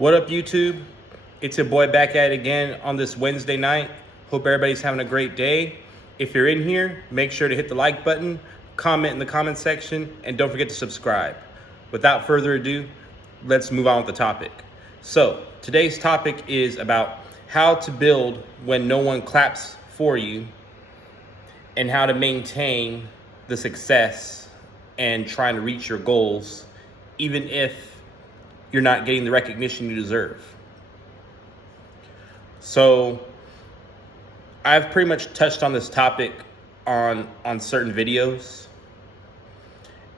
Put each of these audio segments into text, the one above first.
What up, YouTube? It's your boy back at it again on this Wednesday night. Hope everybody's having a great day. If you're in here, make sure to hit the like button, comment in the comment section, and don't forget to subscribe. Without further ado, let's move on with the topic. So, today's topic is about how to build when no one claps for you and how to maintain the success and trying to reach your goals, even if you're not getting the recognition you deserve. So I've pretty much touched on this topic on certain videos,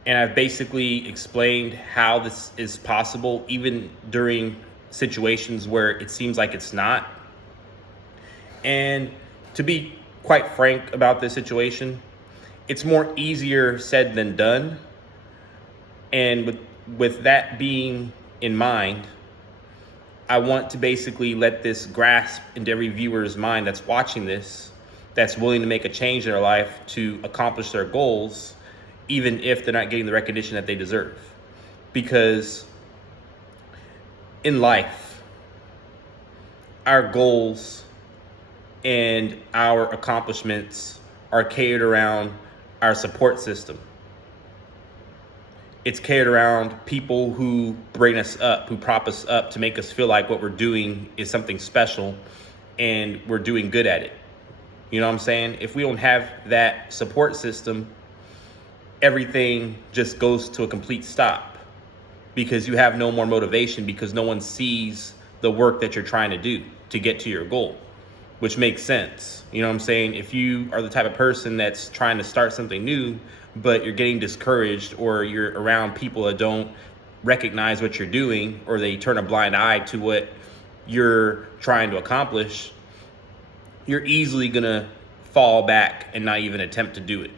and I've basically explained how this is possible even during situations where it seems like it's not. And to be quite frank about this situation, it's more easier said than done. And with that being in mind, I want to basically let this grasp into every viewer's mind that's watching this, that's willing to make a change in their life to accomplish their goals, even if they're not getting the recognition that they deserve. Because in life, our goals and our accomplishments are catered around our support system. It's catered around people who bring us up, who prop us up to make us feel like what we're doing is something special and we're doing good at it. You know what I'm saying? If we don't have that support system, everything just goes to a complete stop because you have no more motivation, because no one sees the work that you're trying to do to get to your goal, which makes sense. You know what I'm saying? If you are the type of person that's trying to start something new, but you're getting discouraged, or you're around people that don't recognize what you're doing, or they turn a blind eye to what you're trying to accomplish, you're easily gonna fall back and not even attempt to do it.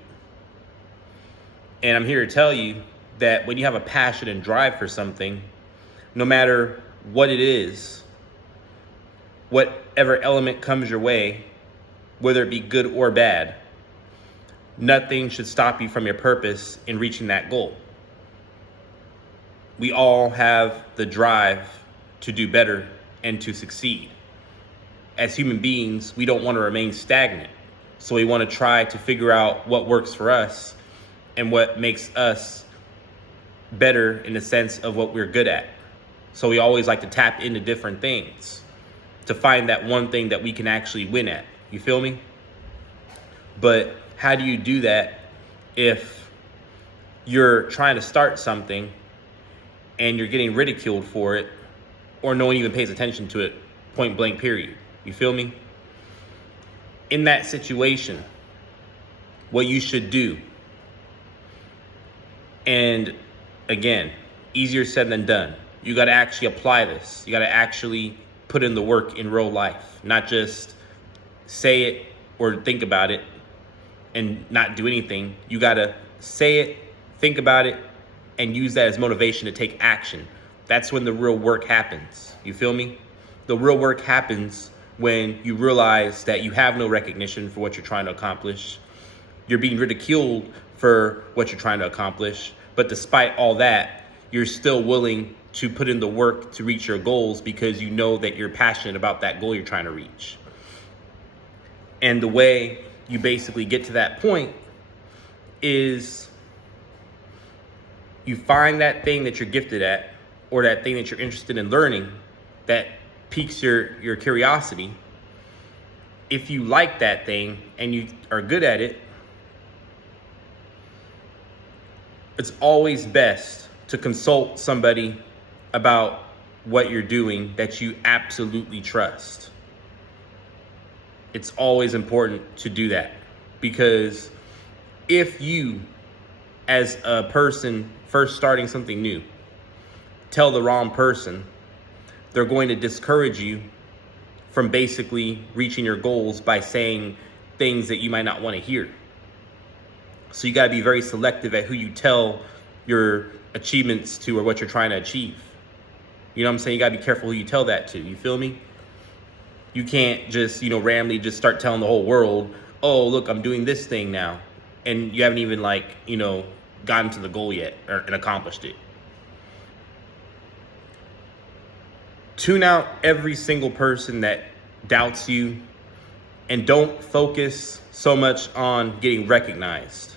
And I'm here to tell you that when you have a passion and drive for something, no matter what it is, whatever element comes your way, whether it be good or bad, nothing should stop you from your purpose in reaching that goal. We all have the drive to do better and to succeed. As human beings, we don't want to remain stagnant. So we want to try to figure out what works for us and what makes us better in the sense of what we're good at. So we always like to tap into different things to find that one thing that we can actually win at. You feel me? But how do you do that if you're trying to start something and you're getting ridiculed for it, or no one even pays attention to it, point blank period? You feel me? In that situation, what you should do, and again, easier said than done, you got to actually apply this. You got to actually put in the work in real life, not just say it or think about it and not do anything. You got to say it, think about it, and use that as motivation to take action. That's when the real work happens. You feel me? The real work happens when you realize that you have no recognition for what you're trying to accomplish. You're being ridiculed for what you're trying to accomplish. But despite all that, you're still willing to put in the work to reach your goals because you know that you're passionate about that goal you're trying to reach. And the way you basically get to that point is you find that thing that you're gifted at, or that thing that you're interested in learning that piques your curiosity. If you like that thing and you are good at it, it's always best to consult somebody about what you're doing that you absolutely trust. It's always important to do that, because if you, as a person first starting something new, tell the wrong person, they're going to discourage you from basically reaching your goals by saying things that you might not want to hear. So you got to be very selective at who you tell your achievements to, or what you're trying to achieve. You know what I'm saying? You got to be careful who you tell that to. You feel me? You can't just, randomly just start telling the whole world, oh, look, I'm doing this thing now. And you haven't even gotten to the goal yet and accomplished it. Tune out every single person that doubts you, and don't focus so much on getting recognized.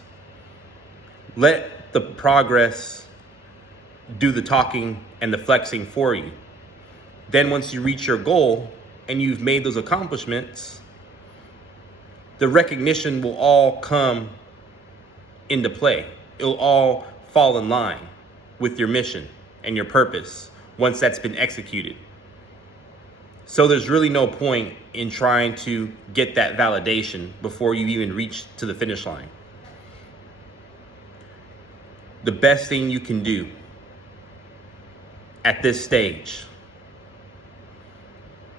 Let the progress do the talking and the flexing for you. Then once you reach your goal and you've made those accomplishments, the recognition will all come into play. It'll all fall in line with your mission and your purpose once that's been executed. So there's really no point in trying to get that validation before you even reach to the finish line. The best thing you can do at this stage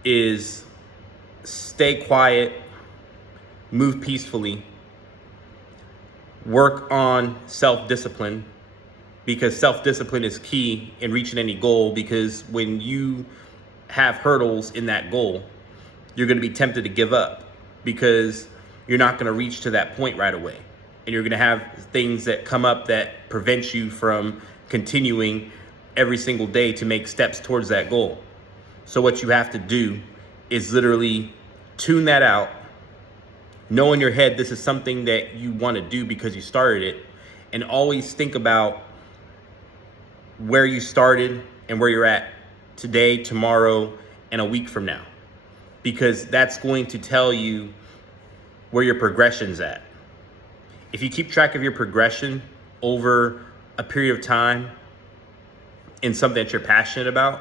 is stay quiet, move peacefully, work on self-discipline, because self-discipline is key in reaching any goal. Because when you have hurdles in that goal, you're going to be tempted to give up because you're not going to reach to that point right away. And you're going to have things that come up that prevent you from continuing every single day to make steps towards that goal. So what you have to do is literally tune that out. Know in your head this is something that you want to do because you started it, and always think about where you started and where you're at today, tomorrow, and a week from now, because that's going to tell you where your progression's at. If you keep track of your progression over a period of time in something that you're passionate about,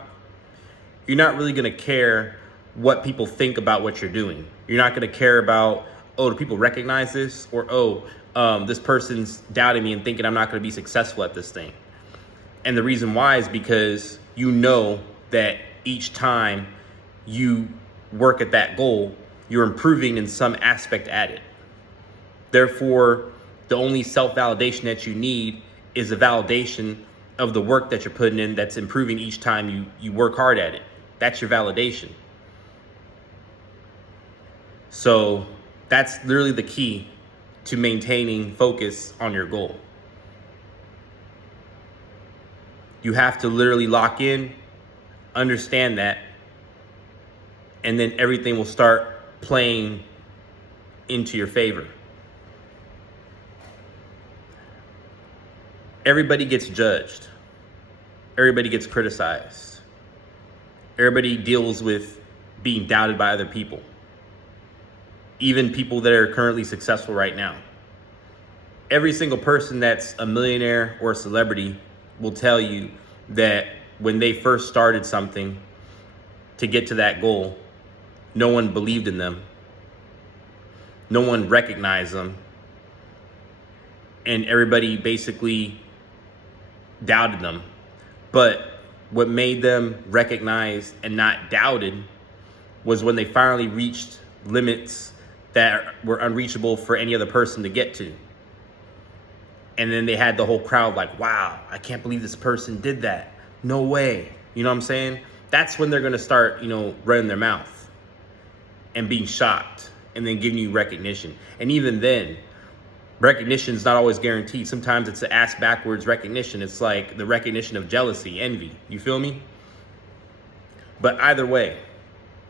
you're not really going to care what people think about what you're doing. You're not going to care about, oh, do people recognize this? Or, this person's doubting me and thinking I'm not going to be successful at this thing. And the reason why is because you know that each time you work at that goal, you're improving in some aspect at it. Therefore, the only self-validation that you need is a validation of the work that you're putting in that's improving each time you work hard at it. That's your validation. So that's literally the key to maintaining focus on your goal. You have to literally lock in, understand that, and then everything will start playing into your favor. Everybody gets judged. Everybody gets criticized. Everybody deals with being doubted by other people. Even people that are currently successful right now. Every single person that's a millionaire or a celebrity will tell you that when they first started something to get to that goal, no one believed in them. No one recognized them. And everybody basically doubted them. But what made them recognized and not doubted was when they finally reached limits that were unreachable for any other person to get to. And then they had the whole crowd like, wow, I can't believe this person did that. No way. You know what I'm saying? That's when they're going to start, running their mouth and being shocked and then giving you recognition. And even then, recognition is not always guaranteed. Sometimes it's an ass backwards recognition. It's like the recognition of jealousy, envy. You feel me? But either way,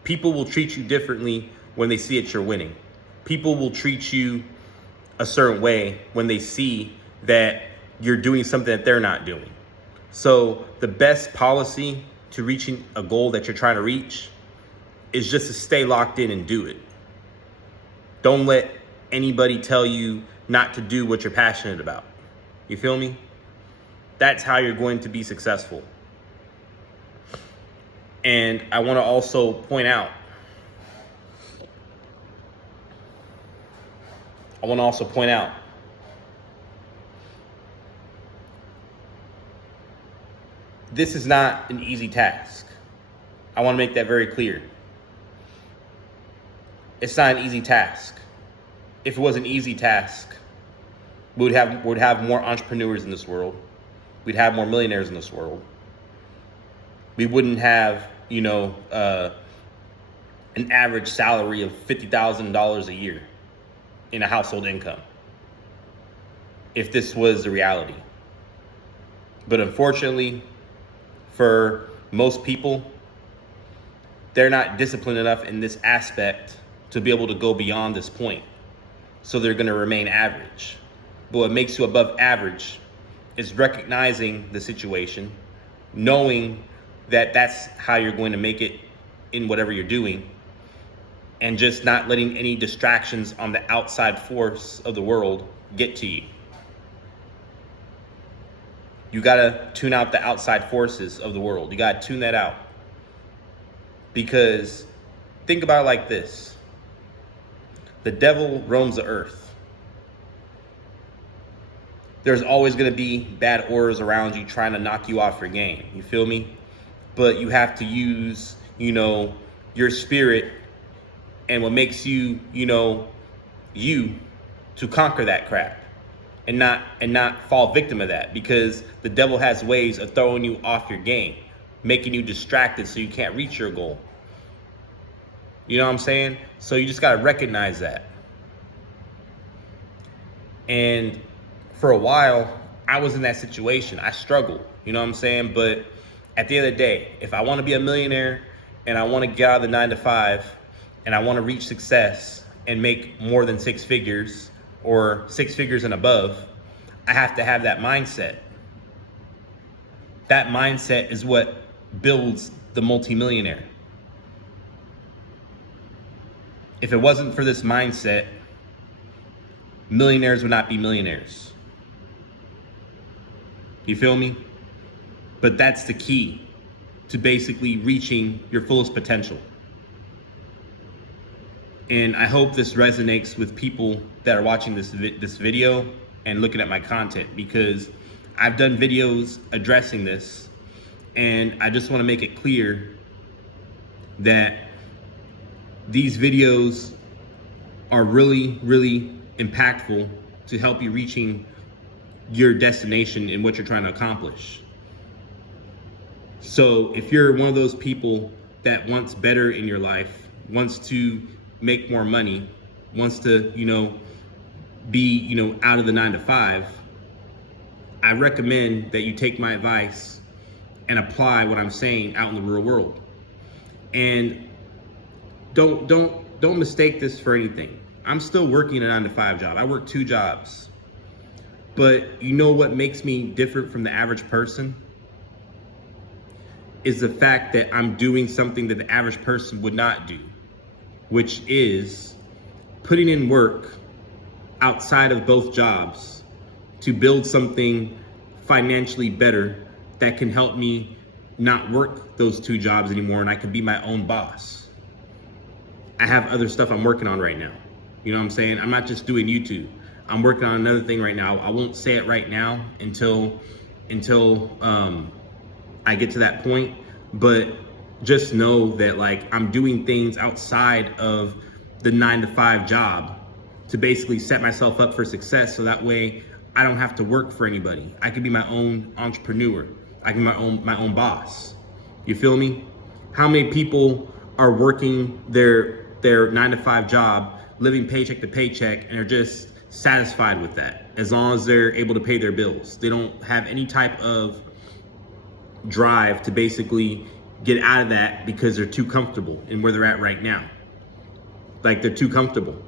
people will treat you differently when they see that you're winning. People will treat you a certain way when they see that you're doing something that they're not doing. So the best policy to reaching a goal that you're trying to reach is just to stay locked in and do it. Don't let anybody tell you not to do what you're passionate about. You feel me? That's how you're going to be successful. And I want to also point out, this is not an easy task. I want to make that very clear. It's not an easy task. If it was an easy task, we would have more entrepreneurs in this world. We'd have more millionaires in this world. We wouldn't have, an average salary of $50,000 a year in a household income, if this was the reality. But unfortunately, for most people, they're not disciplined enough in this aspect to be able to go beyond this point. So they're going to remain average. But what makes you above average is recognizing the situation, knowing that that's how you're going to make it in whatever you're doing, and just not letting any distractions on the outside force of the world get to you. You gotta tune out the outside forces of the world. You gotta tune that out. Because think about it like this. The devil roams the earth. There's always gonna be bad auras around you trying to knock you off your game. You feel me? But you have to use, your spirit and what makes you, you to conquer that crap and not fall victim of that, because the devil has ways of throwing you off your game, making you distracted so you can't reach your goal. You know what I'm saying? So you just got to recognize that. And for a while, I was in that situation. I struggled, you know what I'm saying? But at the end of the day, if I want to be a millionaire and I want to get out of the 9-to-5 and I want to reach success and make more than 6 figures or 6 figures and above, I have to have that mindset. That mindset is what builds the multimillionaire. If it wasn't for this mindset, millionaires would not be millionaires. You feel me? But that's the key to basically reaching your fullest potential. And I hope this resonates with people that are watching this video and looking at my content, because I've done videos addressing this, and I just want to make it clear that these videos are really, really impactful to help you reaching your destination and what you're trying to accomplish. So if you're one of those people that wants better in your life, wants to make more money, wants to, be, out of the 9-to-5, I recommend that you take my advice and apply what I'm saying out in the real world. And don't mistake this for anything. I'm still working a 9-to-5 job. I work 2 jobs. But you know what makes me different from the average person? Is the fact that I'm doing something that the average person would not do, which is putting in work outside of both jobs to build something financially better that can help me not work those 2 jobs anymore, and I can be my own boss. I have other stuff I'm working on right now. You know what I'm saying? I'm not just doing YouTube. I'm working on another thing right now. I won't say it right now until I get to that point, but just know that I'm doing things outside of the 9-to-5 job to basically set myself up for success, so that way I don't have to work for anybody. I can be my own entrepreneur. I can be my own boss. You feel me? How many people are working their 9-to-5 job, living paycheck to paycheck, and are just satisfied with that as long as they're able to pay their bills? They don't have any type of drive to basically get out of that because they're too comfortable in where they're at right now. They're too comfortable.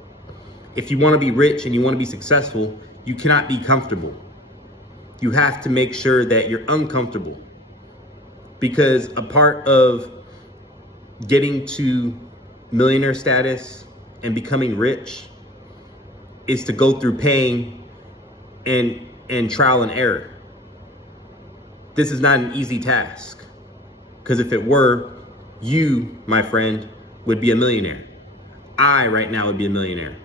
If you want to be rich and you want to be successful, you cannot be comfortable. You have to make sure that you're uncomfortable, because a part of getting to millionaire status and becoming rich is to go through pain and trial and error. This is not an easy task, because if it were, you, my friend, would be a millionaire. I right now would be a millionaire.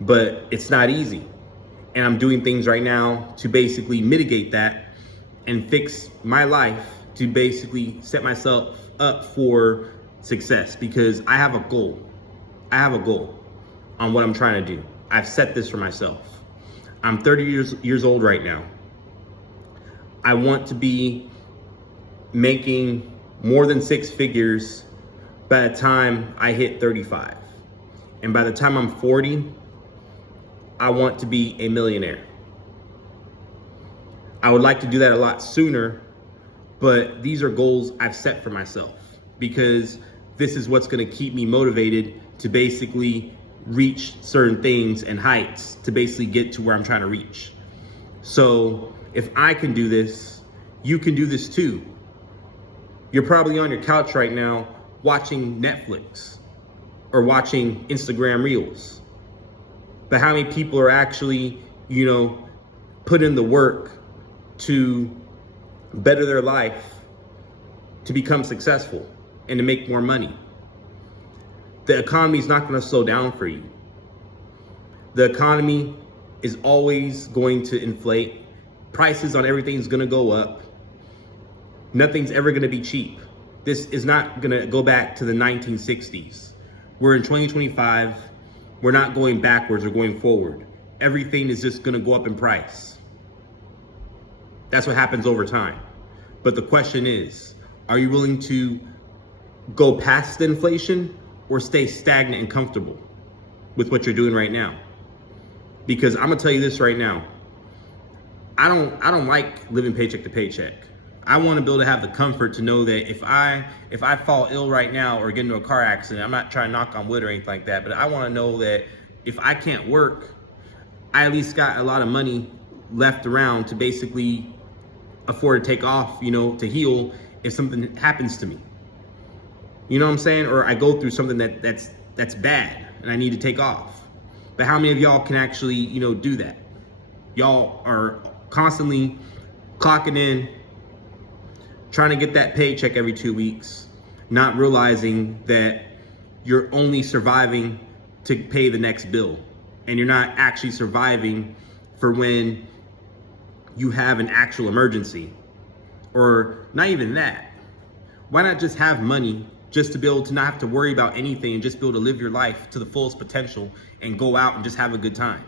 But it's not easy. And I'm doing things right now to basically mitigate that and fix my life to basically set myself up for success, because I have a goal. I have a goal on what I'm trying to do. I've set this for myself. I'm 30 years old right now. I want to be making more than 6 figures by the time I hit 35. And by the time I'm 40, I want to be a millionaire. I would like to do that a lot sooner, but these are goals I've set for myself. because this is what's going to keep me motivated to basically reach certain things and heights to basically get to where I'm trying to reach. So if I can do this, you can do this too. You're probably on your couch right now watching Netflix or watching Instagram Reels. But how many people are actually, put in the work to better their life, to become successful, and to make more money? The economy is not going to slow down for you. The economy is always going to inflate. Prices on everything is going to go up. Nothing's ever going to be cheap. This is not going to go back to the 1960s. We're in 2025. We're not going backwards or going forward. Everything is just going to go up in price. That's what happens over time. But the question is, are you willing to go past the inflation or stay stagnant and comfortable with what you're doing right now? Because I'm gonna tell you this right now. I don't like living paycheck to paycheck. I want to be able to have the comfort to know that if I fall ill right now or get into a car accident, I'm not trying to knock on wood or anything like that, but I want to know that if I can't work, I at least got a lot of money left around to basically afford to take off, to heal if something happens to me. You know what I'm saying? Or I go through something that's bad and I need to take off. But how many of y'all can actually, do that? Y'all are constantly clocking in, trying to get that paycheck every 2 weeks, not realizing that you're only surviving to pay the next bill. And you're not actually surviving for when you have an actual emergency. Or not even that. Why not just have money just to be able to not have to worry about anything and just be able to live your life to the fullest potential and go out and just have a good time?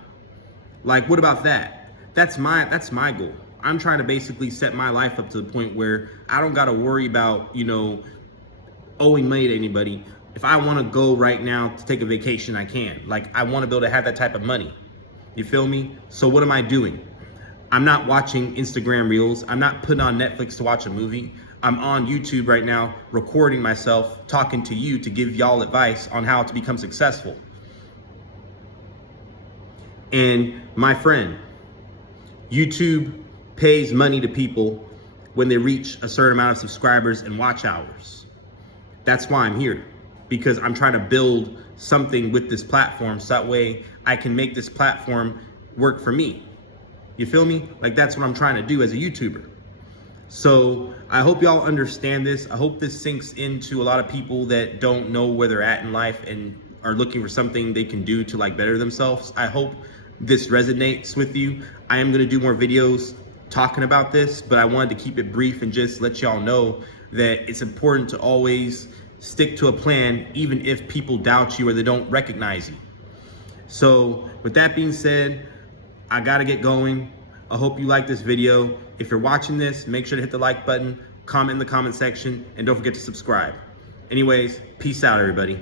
Like, what about that? That's my goal. I'm trying to basically set my life up to the point where I don't got to worry about, owing money to anybody. If I want to go right now to take a vacation, I can. Like, I want to be able to have that type of money. You feel me? So what am I doing? I'm not watching Instagram Reels. I'm not putting on Netflix to watch a movie. I'm on YouTube right now, recording myself, talking to you to give y'all advice on how to become successful. And my friend, YouTube pays money to people when they reach a certain amount of subscribers and watch hours. That's why I'm here, because I'm trying to build something with this platform so that way I can make this platform work for me. You feel me? Like, that's what I'm trying to do as a YouTuber. So I hope y'all understand this. I hope this sinks into a lot of people that don't know where they're at in life and are looking for something they can do to better themselves. I hope this resonates with you. I am gonna do more videos talking about this, but I wanted to keep it brief and just let y'all know that it's important to always stick to a plan, even if people doubt you or they don't recognize you. So with that being said, I gotta get going. I hope you like this video. If you're watching this, make sure to hit the like button, comment in the comment section, and don't forget to subscribe. Anyways, peace out, everybody.